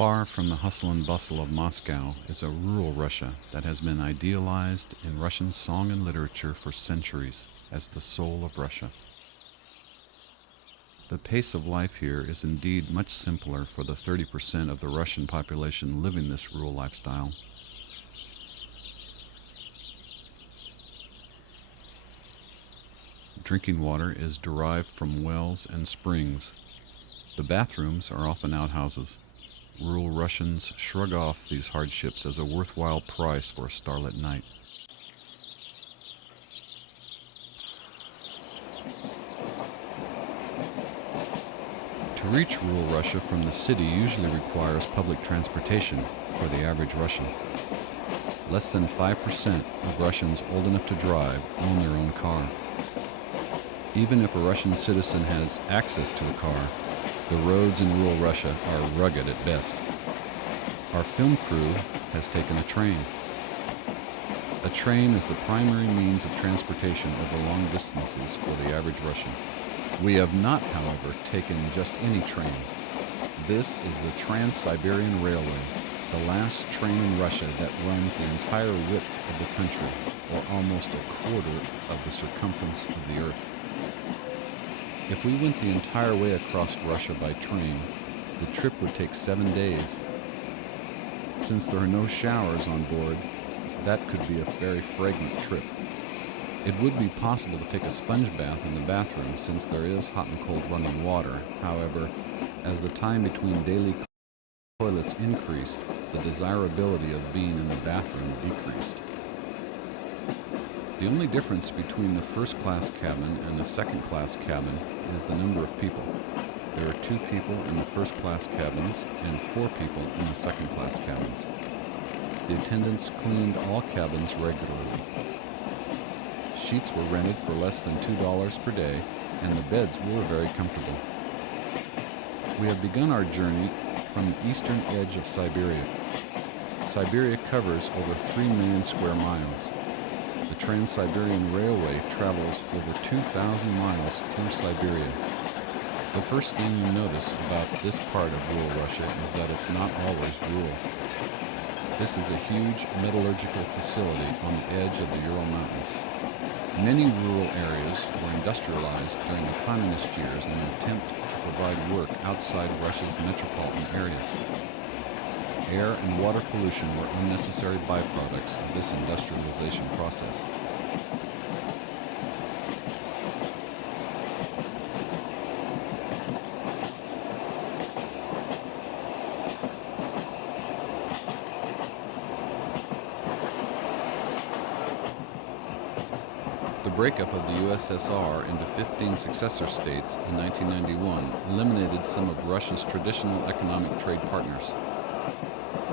Far from the hustle and bustle of Moscow is a rural Russia that has been idealized in Russian song and literature for centuries as the soul of Russia. The pace of life here is indeed much simpler for the 30% of the Russian population living this rural lifestyle. Drinking water is derived from wells and springs. The bathrooms are often outhouses. Rural Russians shrug off these hardships as a worthwhile price for a starlit night. To reach rural Russia from the city usually requires public transportation for the average Russian. Less than 5% of Russians old enough to drive own their own car. Even if a Russian citizen has access to a car, the roads in rural Russia are rugged at best. Our film crew has taken a train. A train is the primary means of transportation over long distances for the average Russian. We have not, however, taken just any train. This is the Trans-Siberian Railway, the last train in Russia that runs the entire width of the country, or almost a quarter of the circumference of the Earth. If we went the entire way across Russia by train, the trip would take 7 days. Since there are no showers on board, that could be a very fragrant trip. It would be possible to take a sponge bath in the bathroom since there is hot and cold running water. However, as the time between daily toilets increased, the desirability of being in the bathroom decreased. The only difference between the first-class cabin and the second-class cabin is the number of people. There are 2 people in the first-class cabins and 4 people in the second-class cabins. The attendants cleaned all cabins regularly. Sheets were rented for less than $2 per day, and the beds were very comfortable. We have begun our journey from the eastern edge of Siberia. Siberia covers over 3 million square miles. The Trans-Siberian Railway travels over 2,000 miles through Siberia. The first thing you notice about this part of rural Russia is that it's not always rural. This is a huge metallurgical facility on the edge of the Ural Mountains. Many rural areas were industrialized during the communist years in an attempt to provide work outside Russia's metropolitan areas. Air and water pollution were unnecessary byproducts of this industrialization process. The breakup of the USSR into 15 successor states in 1991 eliminated some of Russia's traditional economic trade partners.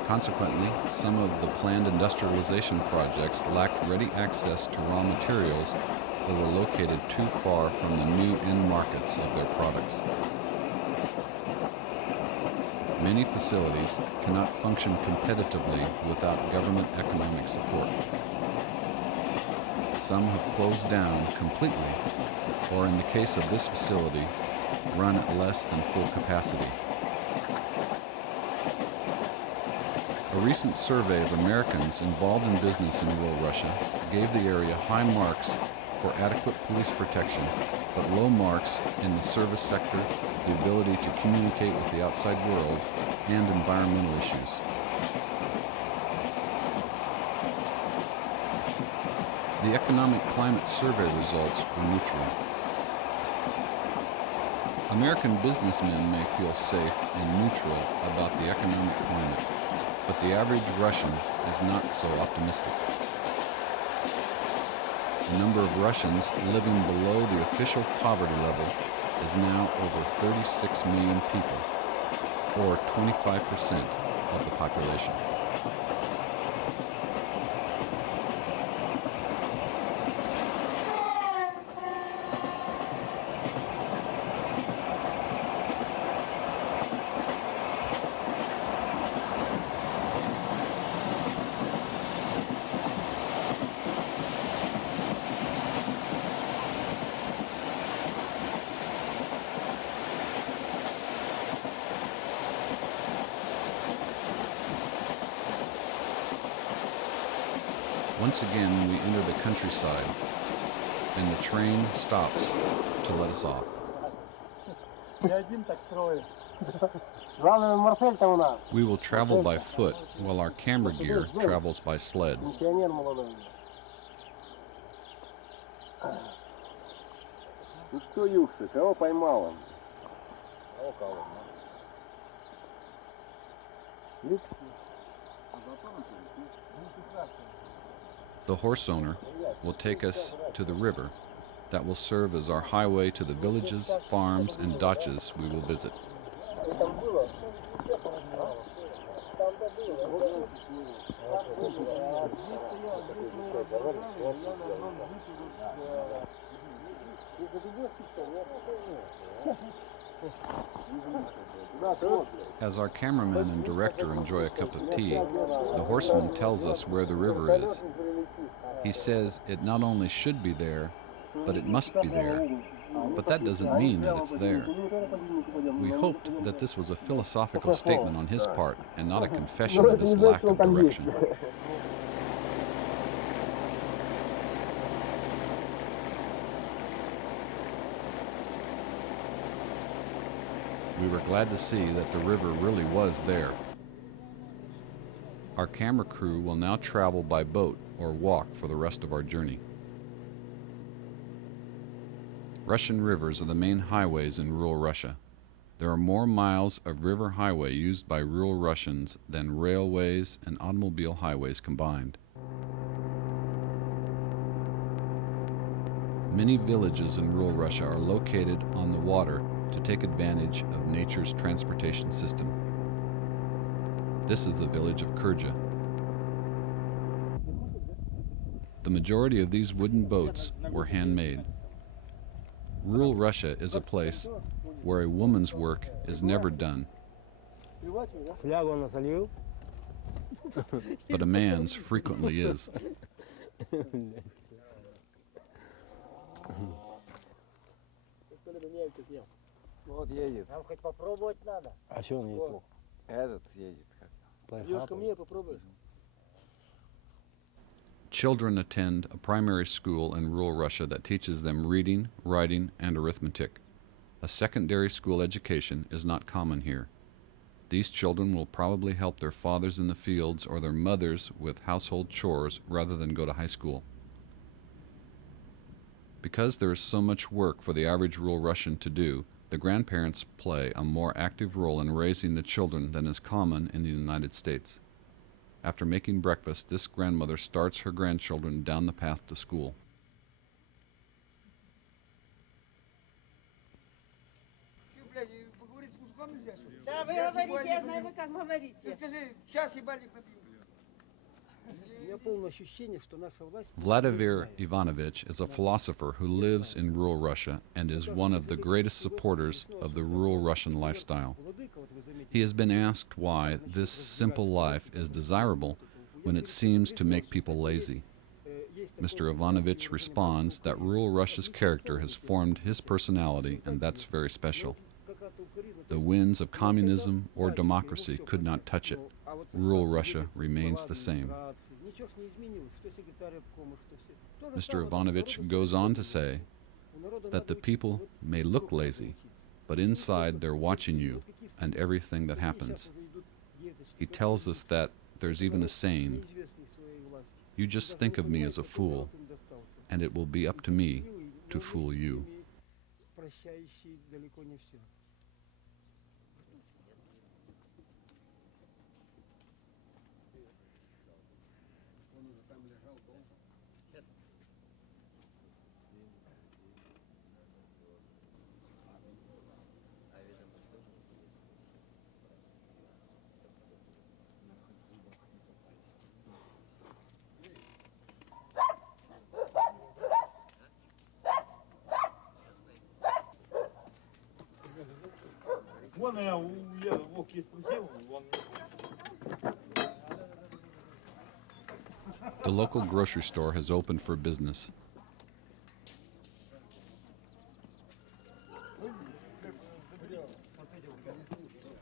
Consequently, some of the planned industrialization projects lacked ready access to raw materials or were located too far from the new end markets of their products. Many facilities cannot function competitively without government economic support. Some have closed down completely, or in the case of this facility, run at less than full capacity. A recent survey of Americans involved in business in rural Russia gave the area high marks for adequate police protection, but low marks in the service sector, the ability to communicate with the outside world, and environmental issues. The economic climate survey results were neutral. American businessmen may feel safe and neutral about the economic climate, but the average Russian is not so optimistic. The number of Russians living below the official poverty level is now over 36 million people, or 25% of the population. Once again, we enter the countryside, and the train stops to let us off. We will travel by foot, while our camera gear travels by sled. Ну что, Юкса, кого поймал он? The horse owner will take us to the river that will serve as our highway to the villages, farms, and dachas we will visit. As our cameraman and director enjoy a cup of tea, the horseman tells us where the river is. He says it not only should be there, but it must be there. But that doesn't mean that it's there. We hoped that this was a philosophical statement on his part and not a confession of his lack of direction. We were glad to see that the river really was there. Our camera crew will now travel by boat or walk for the rest of our journey. Russian rivers are the main highways in rural Russia. There are more miles of river highway used by rural Russians than railways and automobile highways combined. Many villages in rural Russia are located on the water to take advantage of nature's transportation system. This is the village of Kurja. The majority of these wooden boats were handmade. Rural Russia is a place where a woman's work is never done, but a man's frequently is. Вот едет. Нам хоть попробовать надо. А что он едет плохо? Этот едет. Девушка, мне попробуешь? Children attend a primary school in rural Russia that teaches them reading, writing, and arithmetic. A secondary school education is not common here. These children will probably help their fathers in the fields or their mothers with household chores rather than go to high school. Because there is so much work for the average rural Russian to do, the grandparents play a more active role in raising the children than is common in the United States. After making breakfast, this grandmother starts her grandchildren down the path to school. Да, вы говорите, я знаю, вы как говорите. Ты скажи, сейчас ебальник напью. Vladimir Ivanovich is a philosopher who lives in rural Russia and is one of the greatest supporters of the rural Russian lifestyle. He has been asked why this simple life is desirable when it seems to make people lazy. Mr. Ivanovich responds that rural Russia's character has formed his personality, and that's very special. The winds of communism or democracy could not touch it. Rural Russia remains the same. Mr. Ivanovich goes on to say that the people may look lazy, but inside they're watching you and everything that happens. He tells us that there's even a saying, "You just think of me as a fool, and it will be up to me to fool you." The local grocery store has opened for business.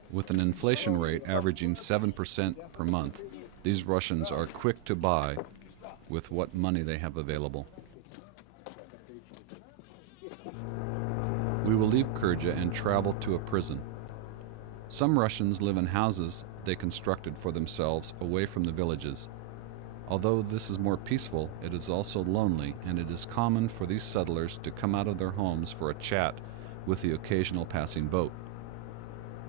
With an inflation rate averaging 7% per month, these Russians are quick to buy with what money they have available. We will leave Kyrgyz and travel to a prison. Some Russians live in houses they constructed for themselves away from the villages. Although this is more peaceful, it is also lonely, and it is common for these settlers to come out of their homes for a chat with the occasional passing boat.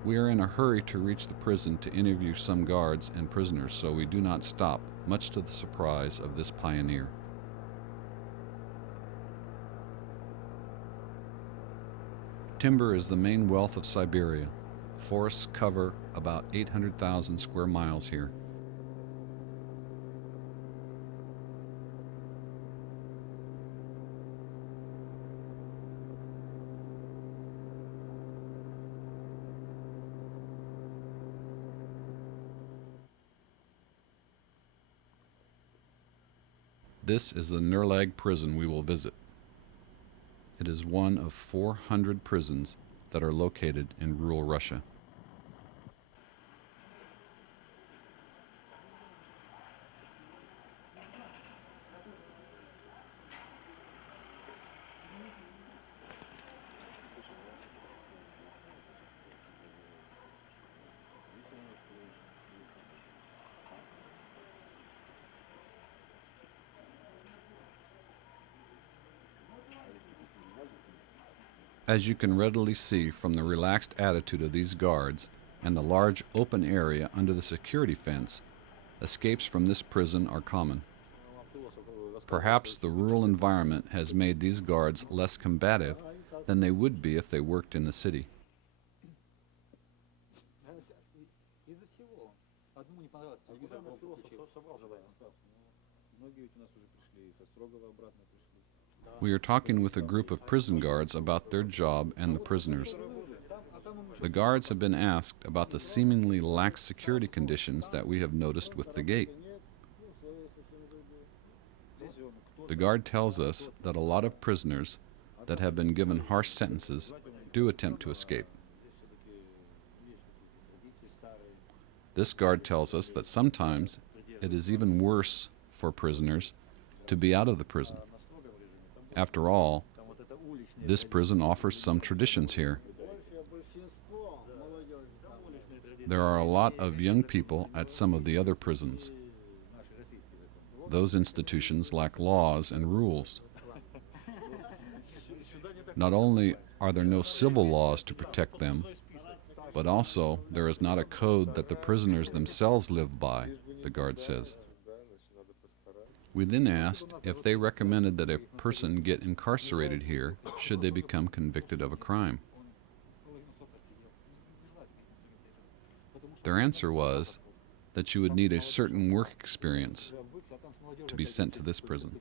We are in a hurry to reach the prison to interview some guards and prisoners, so we do not stop, much to the surprise of this pioneer. Timber is the main wealth of Siberia. Forests cover about 800,000 square miles here. This is the Nurlag prison we will visit. It is one of 400 prisons that are located in rural Russia. As you can readily see from the relaxed attitude of these guards and the large open area under the security fence, escapes from this prison are common. Perhaps the rural environment has made these guards less combative than they would be if they worked in the city. We are talking with a group of prison guards about their job and the prisoners. The guards have been asked about the seemingly lax security conditions that we have noticed with the gate. The guard tells us that a lot of prisoners that have been given harsh sentences do attempt to escape. This guard tells us that sometimes it is even worse for prisoners to be out of the prison. After all, this prison offers some traditions here. There are a lot of young people at some of the other prisons. Those institutions lack laws and rules. Not only are there no civil laws to protect them, but also there is not a code that the prisoners themselves live by, the guard says. We then asked if they recommended that a person get incarcerated here should they become convicted of a crime. Their answer was that you would need a certain work experience to be sent to this prison.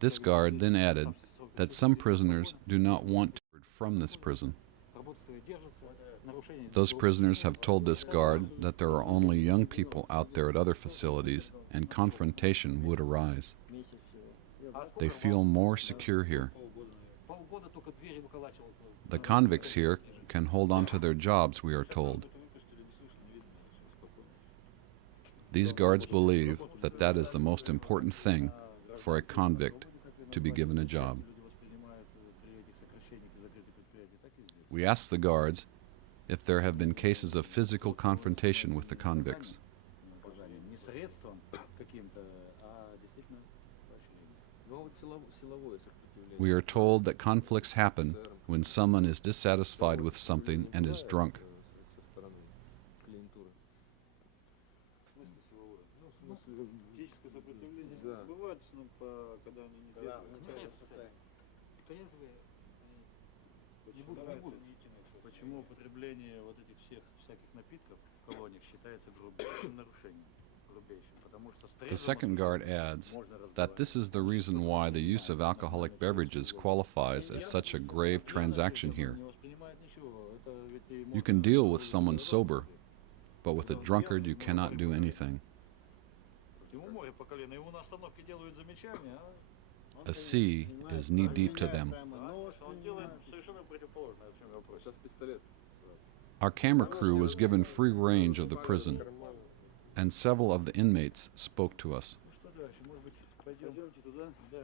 This guard then added that some prisoners do not want to be from this prison. Those prisoners have told this guard that there are only young people out there at other facilities and confrontation would arise. They feel more secure here. The convicts here can hold on to their jobs, we are told. These guards believe that that is the most important thing for a convict, to be given a job. We asked the guards if there have been cases of physical confrontation with the convicts. We are told that conflicts happen when someone is dissatisfied with something and is drunk. Почему употребление вот этих всех всяких напитков в колониях считается грубейшим нарушением? The second guard adds that this is the reason why the use of alcoholic beverages qualifies as such a grave transaction here. You can deal with someone sober, but with a drunkard you cannot do anything. A sea is knee-deep to them. Our camera crew was given free range of the prison. and several of the inmates spoke to us. Что дальше? Может быть, пойдемте туда? Да.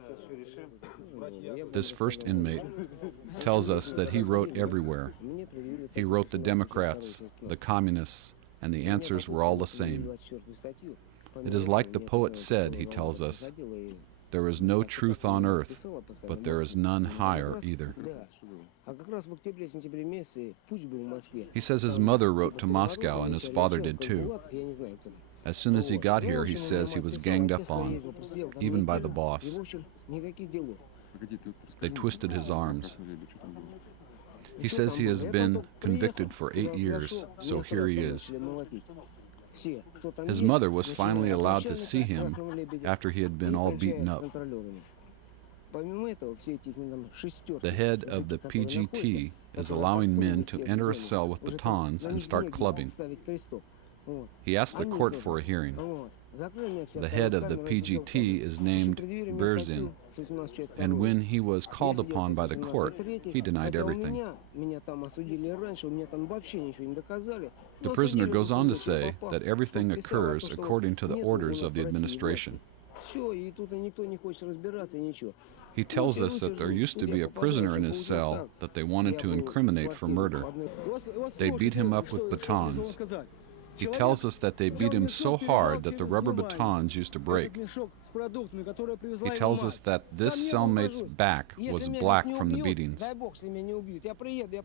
This first inmate tells us that he wrote everywhere. He wrote the Democrats, the Communists, and the answers were all the same. It is like the poet said, he tells us, there is no truth on earth, but there is none higher either. He says his mother wrote to Moscow and his father did too. As soon as he got here, he says he was ganged up on, even by the boss. They twisted his arms. He says he has been convicted for 8 years, so here he is. His mother was finally allowed to see him after he had been all beaten up. The head of the PGT is allowing men to enter a cell with batons and start clubbing. He asked the court for a hearing. The head of the PGT is named Berzin, and when he was called upon by the court, he denied everything. The prisoner goes on to say that everything occurs according to the orders of the administration. He tells us that there used to be a prisoner in his cell that they wanted to incriminate for murder. They beat him up with batons. He tells us that they beat him so hard that the rubber batons used to break. He tells us that this cellmate's back was black from the beatings.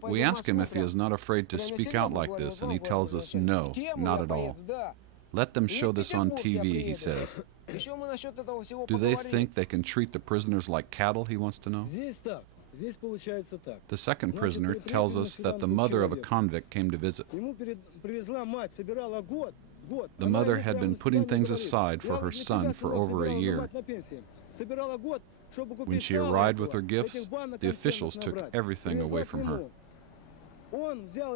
We ask him if he is not afraid to speak out like this, and he tells us no, not at all. Let them show this on TV, he says. Do they think they can treat the prisoners like cattle, he wants to know? The second prisoner tells us that the mother of a convict came to visit. The mother had been putting things aside for her son for over a year. When she arrived with her gifts, the officials took everything away from her.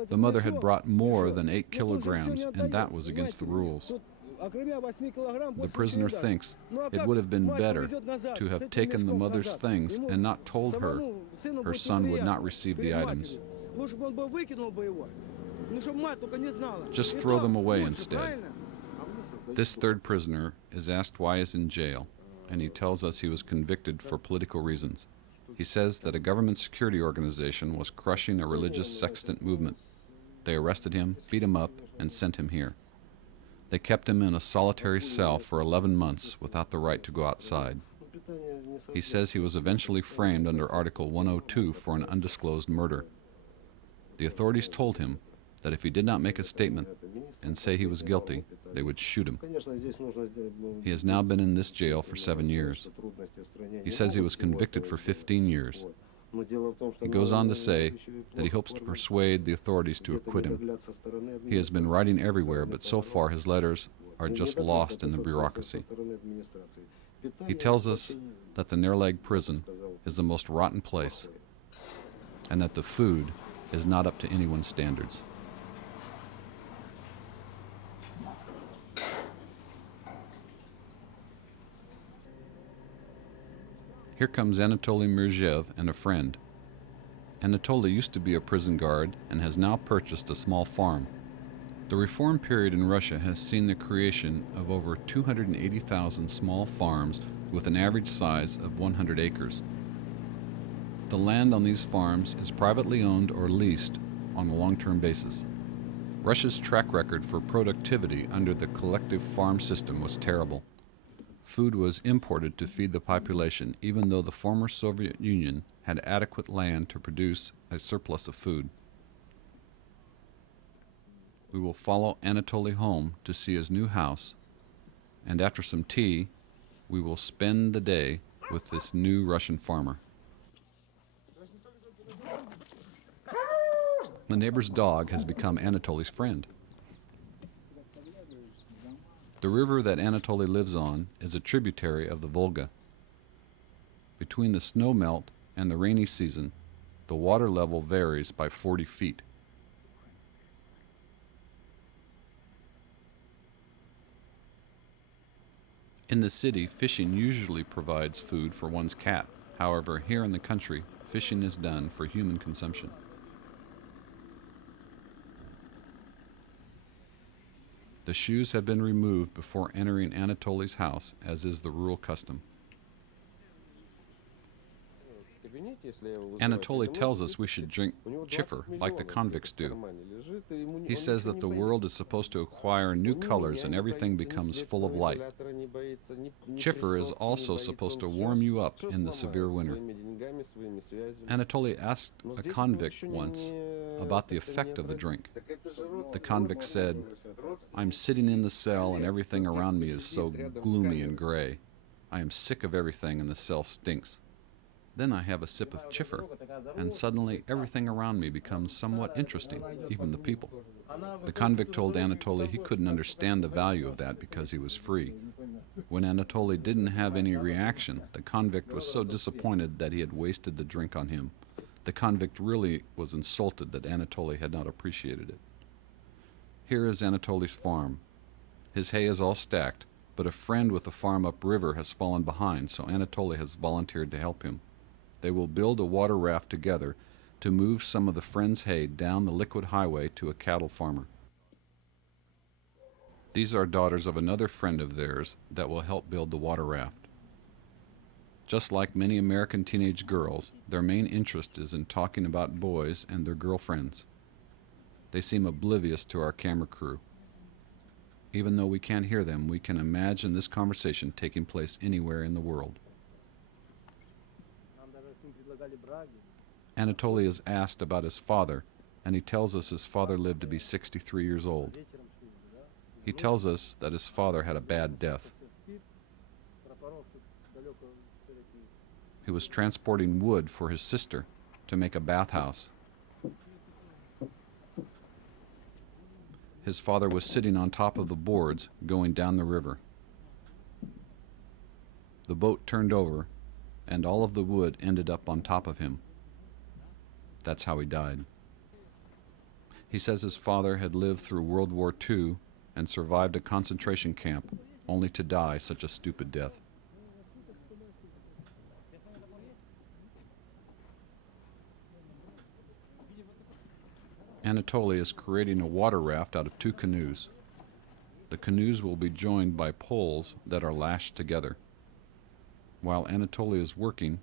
The mother had brought more than 8 kilograms, and that was against the rules. The prisoner thinks it would have been better to have taken the mother's things and not told her her son would not receive the items. Just throw them away instead. This third prisoner is asked why he is in jail, and he tells us he was convicted for political reasons. He says that a government security organization was crushing a religious sextant movement. They arrested him, beat him up, and sent him here. They kept him in a solitary cell for 11 months without the right to go outside. He says he was eventually framed under Article 102 for an undisclosed murder. The authorities told him that if he did not make a statement and say he was guilty, they would shoot him. He has now been in this jail for 7 years. He says he was convicted for 15 years. He goes on to say that he hopes to persuade the authorities to acquit him. He has been writing everywhere, but so far his letters are just lost in the bureaucracy. He tells us that the Nerlag prison is the most rotten place and that the food is not up to anyone's standards. Here comes Anatoly Mirzhev and a friend. Anatoly used to be a prison guard and has now purchased a small farm. The reform period in Russia has seen the creation of over 280,000 small farms with an average size of 100 acres. The land on these farms is privately owned or leased on a long-term basis. Russia's track record for productivity under the collective farm system was terrible. Food was imported to feed the population, even though the former Soviet Union had adequate land to produce a surplus of food. We will follow Anatoly home to see his new house, and after some tea, we will spend the day with this new Russian farmer. The neighbor's dog has become Anatoly's friend. The river that Anatoly lives on is a tributary of the Volga. Between the snow melt and the rainy season, the water level varies by 40 feet. In the city, fishing usually provides food for one's cat. However, here in the country, fishing is done for human consumption. The shoes have been removed before entering Anatoly's house, as is the rural custom. Anatoly tells us we should drink chiffer like the convicts do. He says that the world is supposed to acquire new colors and everything becomes full of light. Chiffer is also supposed to warm you up in the severe winter. Anatoly asked a convict once about the effect of the drink. The convict said, "I'm sitting in the cell and everything around me is so gloomy and gray. I am sick of everything and the cell stinks. Then I have a sip of chiffer, and suddenly everything around me becomes somewhat interesting, even the people." The convict told Anatoly he couldn't understand the value of that because he was free. When Anatoly didn't have any reaction, the convict was so disappointed that he had wasted the drink on him. The convict really was insulted that Anatoly had not appreciated it. Here is Anatoly's farm. His hay is all stacked, but a friend with a farm upriver has fallen behind, so Anatoly has volunteered to help him. They will build a water raft together to move some of the friend's hay down the liquid highway to a cattle farmer. These are daughters of another friend of theirs that will help build the water raft. Just like many American teenage girls, their main interest is in talking about boys and their girlfriends. They seem oblivious to our camera crew. Even though we can't hear them, we can imagine this conversation taking place anywhere in the world. Anatoly is asked about his father, and he tells us his father lived to be 63 years old. He tells us that his father had a bad death. He was transporting wood for his sister to make a bathhouse. His father was sitting on top of the boards going down the river. The boat turned over, and all of the wood ended up on top of him. That's how he died. He says his father had lived through World War II and survived a concentration camp, only to die such a stupid death. Anatoly is creating a water raft out of 2 canoes. The canoes will be joined by poles that are lashed together. While Anatoly is working,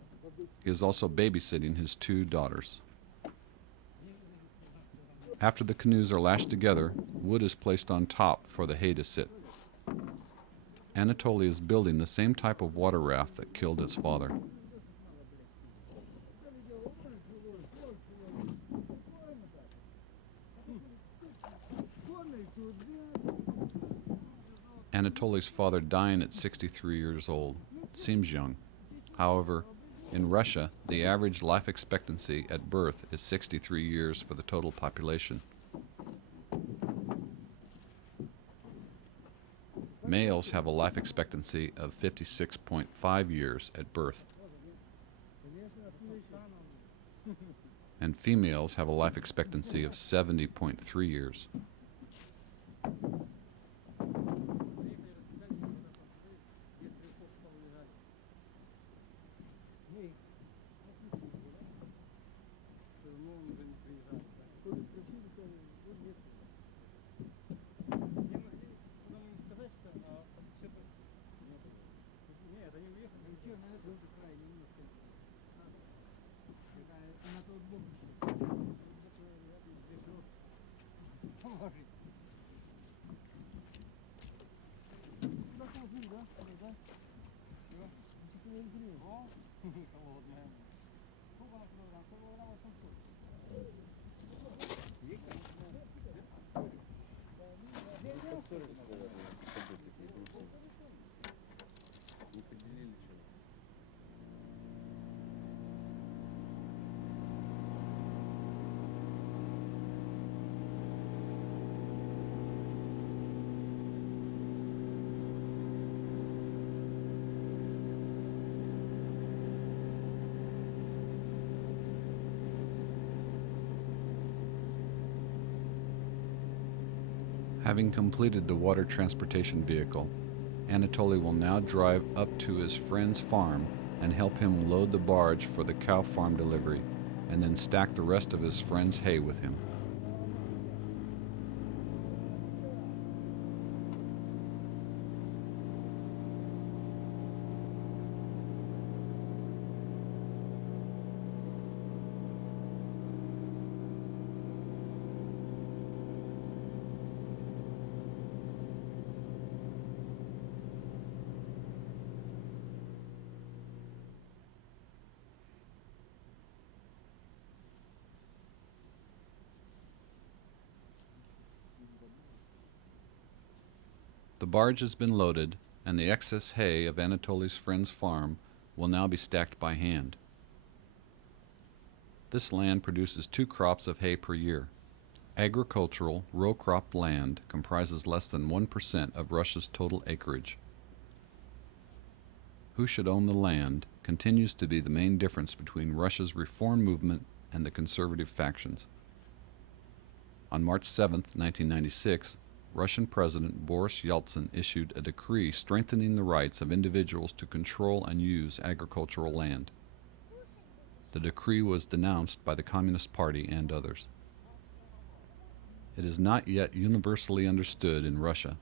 he is also babysitting his 2 daughters. After the canoes are lashed together, wood is placed on top for the hay to sit. Anatoly is building the same type of water raft that killed his father. Anatoly's father dying at 63 years old seems young. However, in Russia, the average life expectancy at birth is 63 years for the total population. Males have a life expectancy of 56.5 years at birth, and females have a life expectancy of 70.3 years. Having completed the water transportation vehicle, Anatoly will now drive up to his friend's farm and help him load the barge for the cow farm delivery, and then stack the rest of his friend's hay with him. The barge has been loaded, and the excess hay of Anatoly's friend's farm will now be stacked by hand. This land produces 2 crops of hay per year. Agricultural, row-cropped land comprises less than 1% of Russia's total acreage. Who should own the land continues to be the main difference between Russia's reform movement and the conservative factions. On March 7, 1996, Russian President Boris Yeltsin issued a decree strengthening the rights of individuals to control and use agricultural land. The decree was denounced by the Communist Party and others. It is not yet universally understood in Russia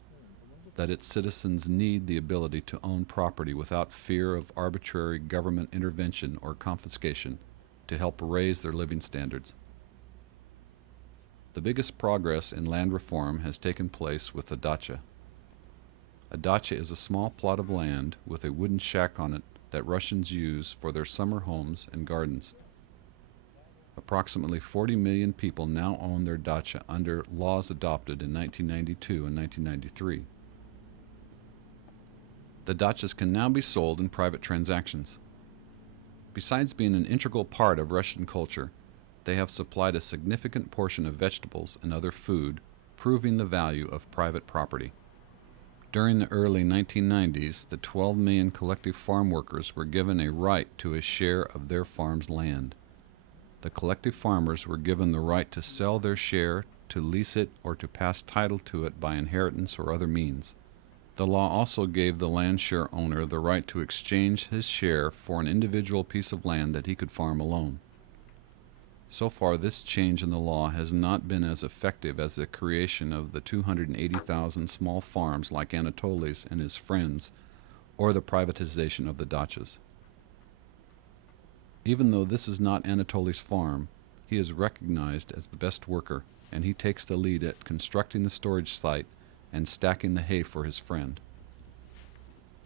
that its citizens need the ability to own property without fear of arbitrary government intervention or confiscation to help raise their living standards. The biggest progress in land reform has taken place with the dacha. A dacha is a small plot of land with a wooden shack on it that Russians use for their summer homes and gardens. Approximately 40 million people now own their dacha under laws adopted in 1992 and 1993. The dachas can now be sold in private transactions. Besides being an integral part of Russian culture, they have supplied a significant portion of vegetables and other food, proving the value of private property. During the early 1990s, the 12 million collective farm workers were given a right to a share of their farm's land. The collective farmers were given the right to sell their share, to lease it, or to pass title to it by inheritance or other means. The law also gave the land share owner the right to exchange his share for an individual piece of land that he could farm alone. So far, this change in the law has not been as effective as the creation of the 280,000 small farms like Anatoly's and his friends, or the privatization of the dachas. Even though this is not Anatoly's farm, he is recognized as the best worker, and he takes the lead at constructing the storage site and stacking the hay for his friend.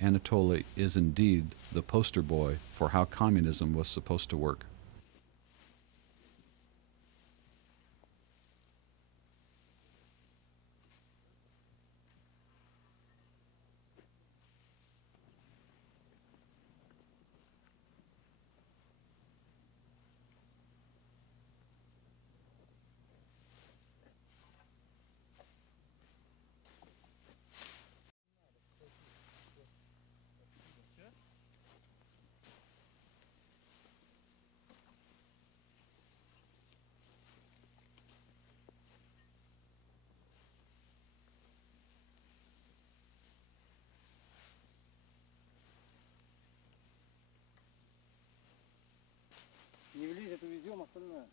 Anatoly is indeed the poster boy for how communism was supposed to work. Не влезет, увезем остальное.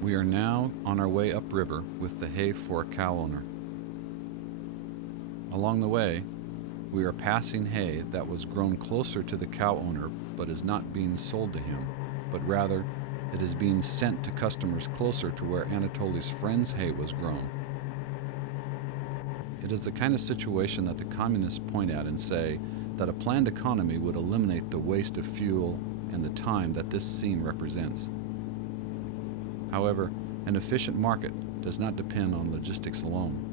We are now on our way upriver with the hay for a cow owner. Along the way, We are passing hay that was grown closer to the cow owner but is not being sold to him, but rather it is being sent to customers closer to where Anatoly's friend's hay was grown. It is the kind of situation that the communists point at and say that a planned economy would eliminate the waste of fuel and the time that this scene represents. However, an efficient market does not depend on logistics alone.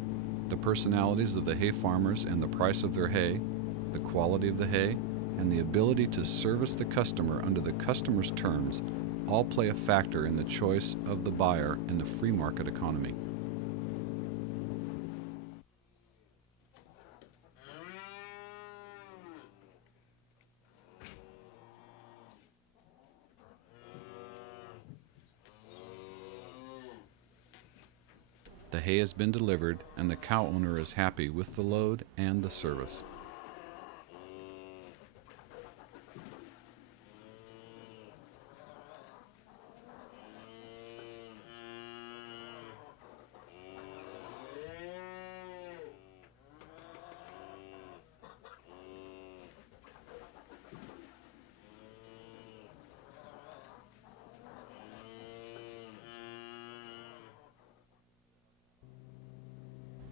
The personalities of the hay farmers and the price of their hay, the quality of the hay, and the ability to service the customer under the customer's terms all play a factor in the choice of the buyer in the free market economy. The hay has been delivered and the cow owner is happy with the load and the service.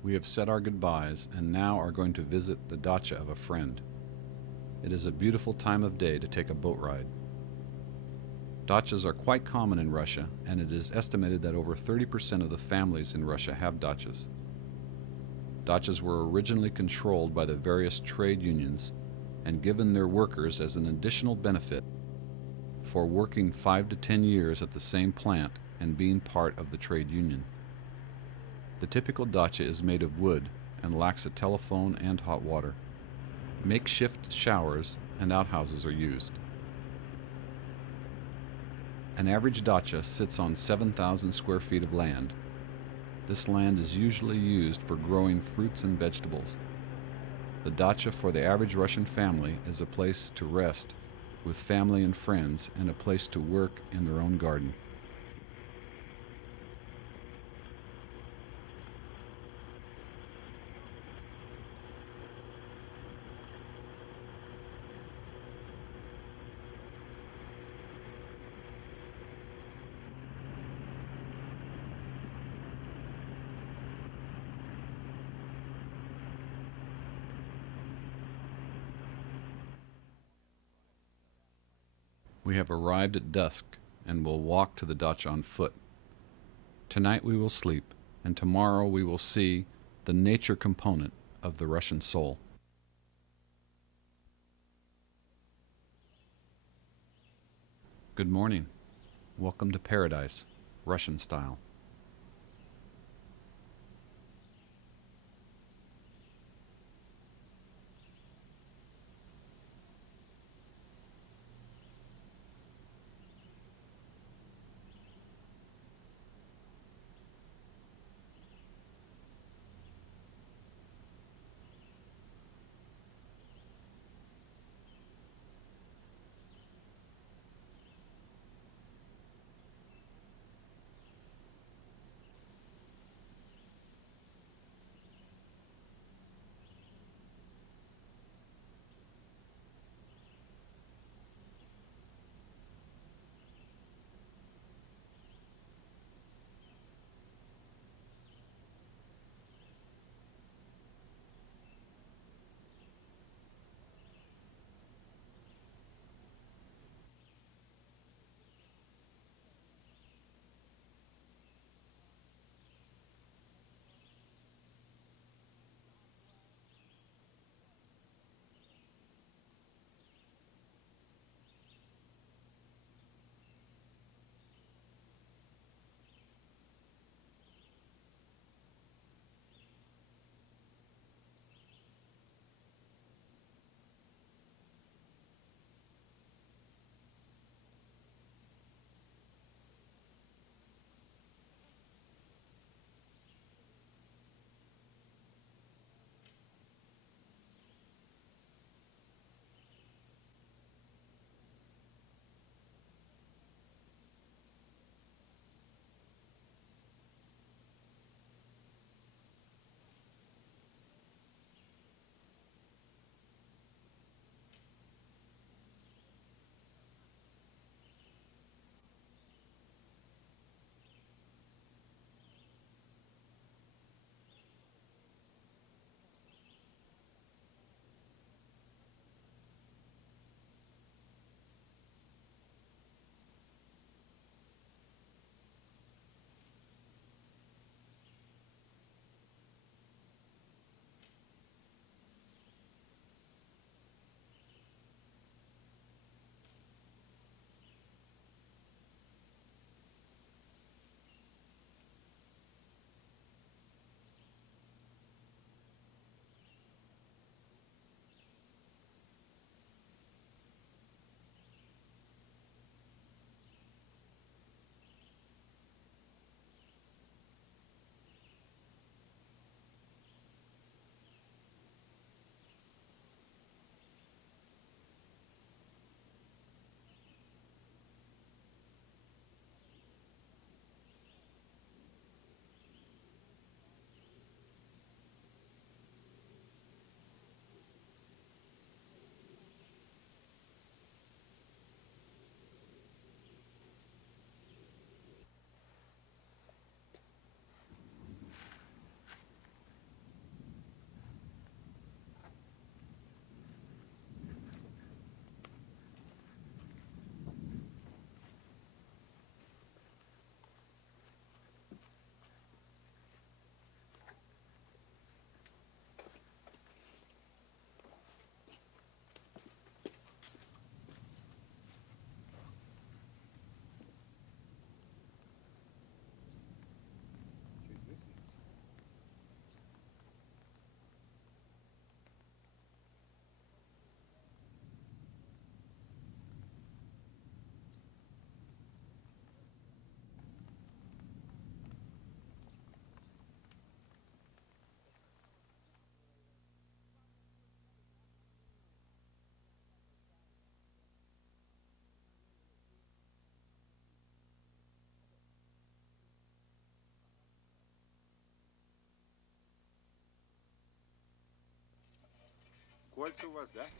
We have said our goodbyes and now are going to visit the dacha of a friend. It is a beautiful time of day to take a boat ride. Dachas are quite common in Russia, and it is estimated that over 30% of the families in Russia have dachas. Dachas were originally controlled by the various trade unions and given their workers as an additional benefit for working 5 to 10 years at the same plant and being part of the trade union. The typical dacha is made of wood and lacks a telephone and hot water. Makeshift showers and outhouses are used. An average dacha sits on 7,000 square feet of land. This land is usually used for growing fruits and vegetables. The dacha for the average Russian family is a place to rest with family and friends and a place to work in their own garden. We have arrived at dusk and will walk to the dacha on foot. Tonight we will sleep, and tomorrow we will see the nature component of the Russian soul. Good morning. Welcome to paradise, Russian style.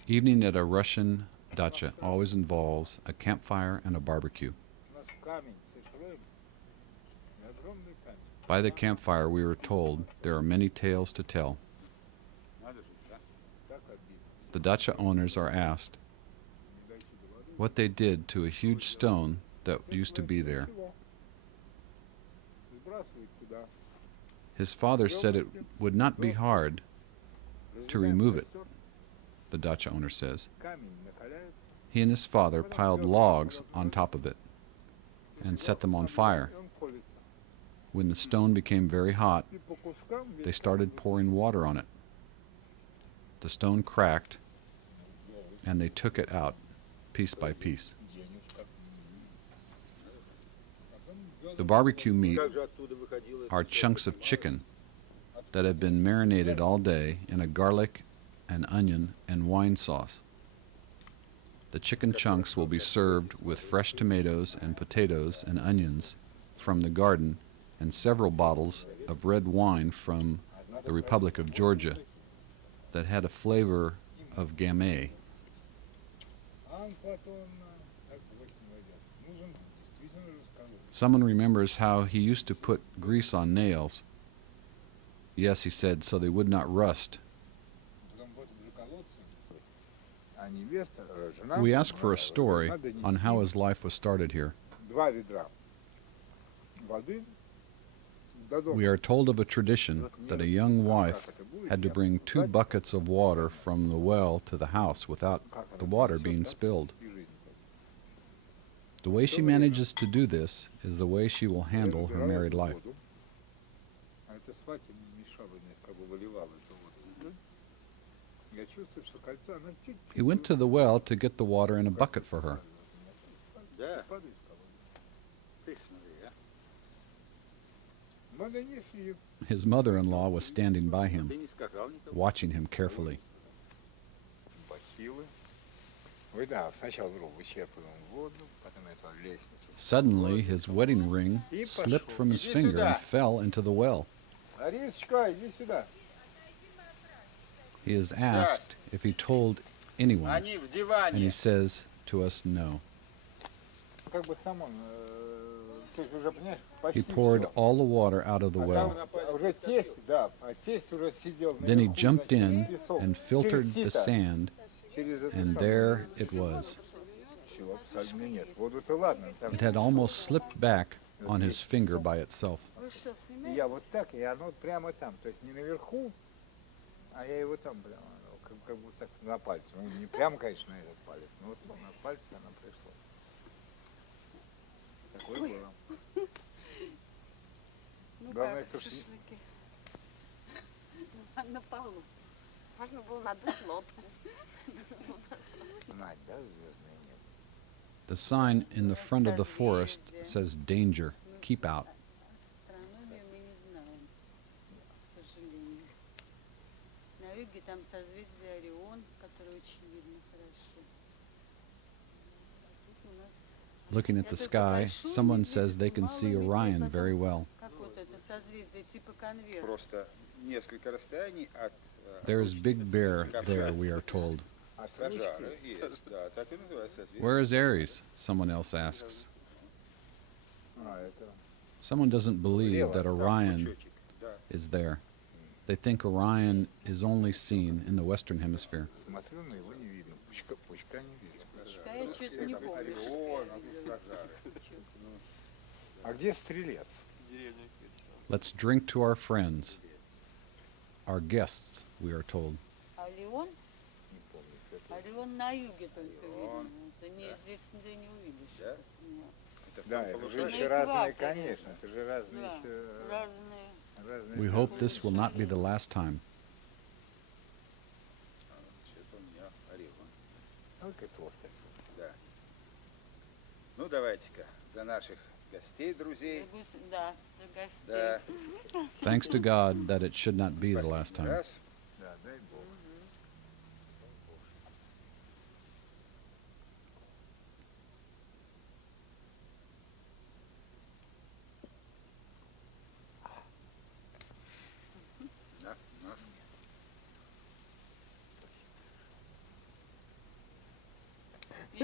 Evening at a Russian dacha always involves a campfire and a barbecue. By the campfire, we were told there are many tales to tell. The dacha owners are asked what they did to a huge stone that used to be there. His father said it would not be hard to remove it, the dacha owner says. He and his father piled logs on top of it and set them on fire. When the stone became very hot, they started pouring water on it. The stone cracked, and they took it out piece by piece. The barbecue meat are chunks of chicken that have been marinated all day in a garlic and onion and wine sauce. The chicken chunks will be served with fresh tomatoes and potatoes and onions from the garden and several bottles of red wine from the Republic of Georgia that had a flavor of gamay. Someone remembers how he used to put grease on nails. Yes, he said, so they would not rust. We asked for a story on how his life was started here. We are told of a tradition that a young wife had to bring 2 buckets of water from the well to the house without the water being spilled. The way she manages to do this is the way she will handle her married life. He went to the well to get the water in a bucket for her. His mother-in-law was standing by him, watching him carefully. Suddenly, his wedding ring slipped from his finger and fell into the well. He is asked if he told anyone, and he says to us no. He poured all the water out of the well. Then he jumped in and filtered the sand, and there it was. It had almost slipped back on his finger by itself. Ну-ка, шашлыки. На полу. Можно было надуть лодку. The sign in the front of the forest says danger, keep out. Астрономию мы не знаем, к сожалению. На юге там созвездие Орион, которое очень видно хорошо. А тут у нас Looking at the sky, someone says they can see Orion very well. какое-то это созвездие типа конверта. Просто несколько расстояний от There is Big Bear there, we are told. пожара есть. Да, так и называется. Where is Aries? Someone else asks. Someone doesn't believe that Orion is there. They think Orion is only seen in the Western Hemisphere. Пучка я чё-то не помню. Let's drink to our friends, our guests, we are told. А Леон? А Леон на юге только видно. Это не, здесь нигде не увидишь. Да? Нет. Да, это же еще разные, конечно, это же разные Да, разные. We hope this will not be the last time. Что-то у меня Орион. Да. Ну, давайте-ка за наших гостей, друзей. Да, за гостей. Да. Thanks to God that it should not be the last time. Раз. Да,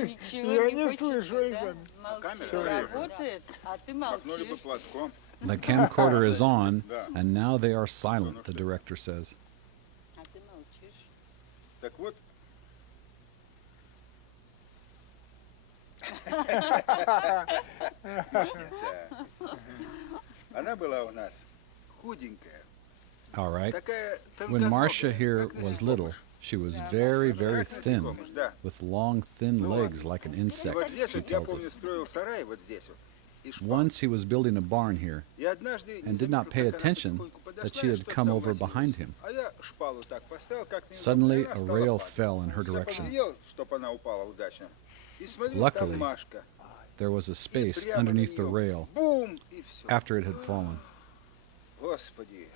Ничего Я не не хочешь, слышу, да? Александр. Молчишь. камера Работает, а ты Махнули бы молчишь. платком. The camcorder is on, Да. and now they are silent, the director says. А ты молчишь. Так вот. Это. Она была у нас худенькая. All right. Такая When Marcia тонконогая, here как was насекомыш. little, she was very, very Как thin, насекомыш, да. with long, thin legs like an И insect, вот здесь he вот, я tells помню, us. строил сарай вот здесь вот. И шпал. Once he was building a barn here, И однажды не and did not заметил, pay как она attention потихоньку подошла, that и she had что-то come там over возилась. behind him. А я шпалу так поставил, как Suddenly, неудобно, и a она стала rail падать. fell in her Я direction. поглядел, чтоб она упала удачно. И смотрю, Luckily, там Машка. There was a И space прямо на underneath the неё rail бум, и все. after it had fallen. Господи,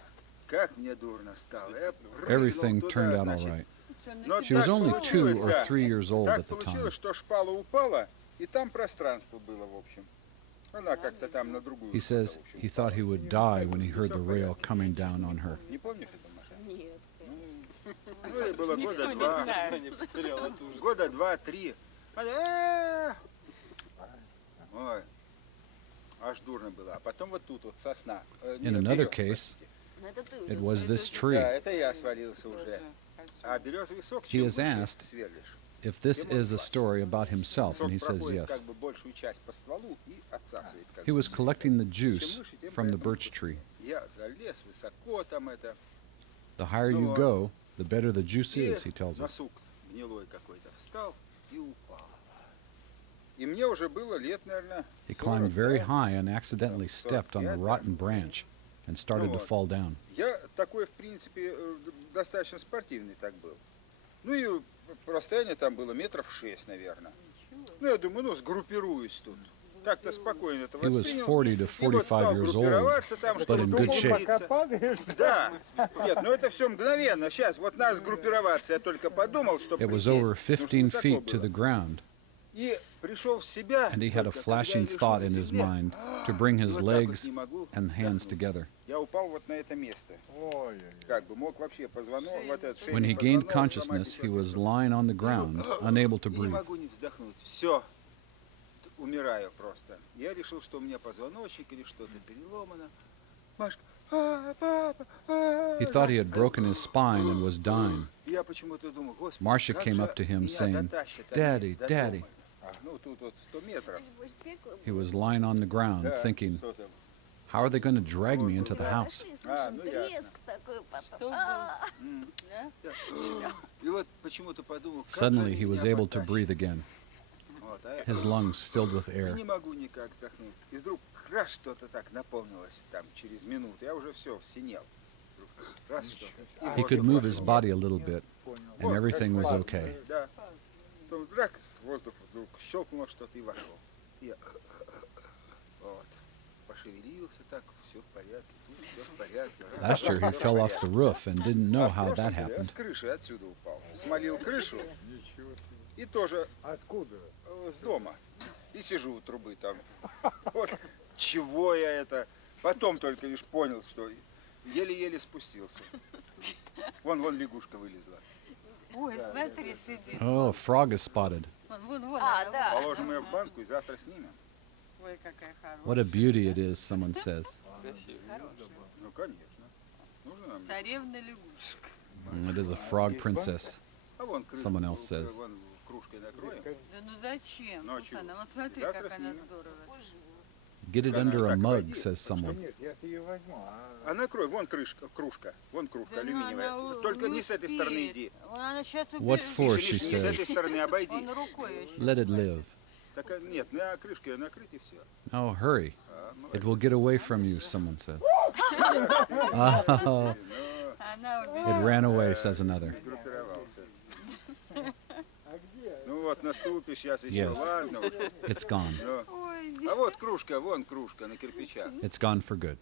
как мне дурно стало. Я Everything прыгнул turned туда, out all значит. right. Что, на Но тебя She was так only получилось, 2 or да. 3 years old Так at the time. получилось, что шпала упала, и там пространство было, в общем. Она как-то там на другую. He что-то, says в общем. he thought he would die when he heard the rail coming down on her. Не помнишь это, Маша? Нет. Ну, ей было года не два. знает. Года 2-3. Она, ой, аж дурно было. А потом вот тут вот сосна. In another case, Ну, это ты it уже was this tree. Да, это я свалился уже. А березовый сок He чем is выше asked сверлишь. if this is a story about himself, Сок and he says проходит yes. как бы большую часть по стволу и отсасывает. Как He бы. was collecting the Чем juice выше, тем from the поэтому birch tree. Я залез высоко там это. The higher you Ну, go, the better the juice И is, he tells на us. сук гнилой какой-то встал и упал. И мне уже было лет, наверное, He 40, climbed very да. high and accidentally stepped on a rotten branch and started to вот. fall down. Я такой, в принципе, достаточно спортивный так был. Ну и расстояние там было метров 6, наверное. Ну, я думаю, ну, сгруппируюсь тут. Как-то спокойно это He was воспринял. 40 to И вот 45 стал years old, группироваться там, but чтобы in good Думал, shape. пока падаешь, Да. Нет, ну это все мгновенно. Сейчас, вот надо сгруппироваться. Я только подумал, что It was присесть, over потому что 15 высоко feet to было. the ground, И пришел в себя. and he had a только когда я flashing лежу thought на in his земле, mind to bring и his вот так вот legs не могу and hands вздохнуть. together. Я упал вот на это место. Ой, Как бы мог вообще позвонок, вот этот When he шейный gained позвонок consciousness, сломать he еще was что-то. lying on the ground, unable to И не breathe. могу не вздохнуть. Все. Умираю просто. Я решил, что у меня позвоночник или что-то переломано. Машка, папа, He thought he had broken his spine and was dying. Я почему-то думал, господи, Marcia как came же up to him меня saying, дотащат "Daddy, они до Daddy." дома. Ну, тут вот 100 метров. He was lying on the ground, Да, thinking, что там. how are they going to drag me into the house? Ну ясно. Что был? Да? И вот почему-то подумал, как Suddenly же he was меня able to потащат. breathe again, Вот, а я his lungs filled with и air. не могу никак вздохнуть. И вдруг раз что-то так наполнилось там через минуту. Я уже все, синел. Вдруг раз что-то. и He воздух could move his пошел. body a little bit, понял. and everything was как okay. Да. Потом драк с воздуха вдруг щелкнуло что-то и вошел. И я вот. Пошевелился так, все в порядке, тут все в порядке. Last year he Всё в fell off порядке. the roof and didn't know А в how прошлом that году я happened. с крыши отсюда упал. Смолил крышу Ничего себе. и тоже Откуда? с дома. И сижу у трубы там. Вот чего я это. Потом только лишь понял, что еле-еле спустился. Вон лягушка вылезла. Ой, смотри, сидит. Oh, a frog is spotted. Вон, А, она. да. Положим ее в банку и завтра снимем. Ой, какая хорошая. What a beauty it is, someone says. Ну, конечно. Нужно нам. Царевна лягушка. It is a frog princess. А вон крышку, Someone else says. вон кружкой накроем. Да ну зачем? Ну, а Вот чего? она, вот смотри, Завтра как она снимем. здорово. Get it Она under a так mug, води, says someone. Нет, я ее возьму. А накрой, вон кружка, вон кружка Да ну, алюминиевая. она Только не с этой успеет. стороны иди. Она сейчас What for, Миша, she Миша, не с says. этой стороны обойди. Он рукой еще. Let it live. Так, нет, на крышке ее накрыть и все. Oh, hurry. It will get away from you, someone says. Oh, Она it убежала. ran away, says another. Сгруппировался. А где? Ну вот, наступишь сейчас еще, Yes. ладно. It's gone. Ну. Ой, А вот кружка, вон кружка на кирпичах. It's gone for good.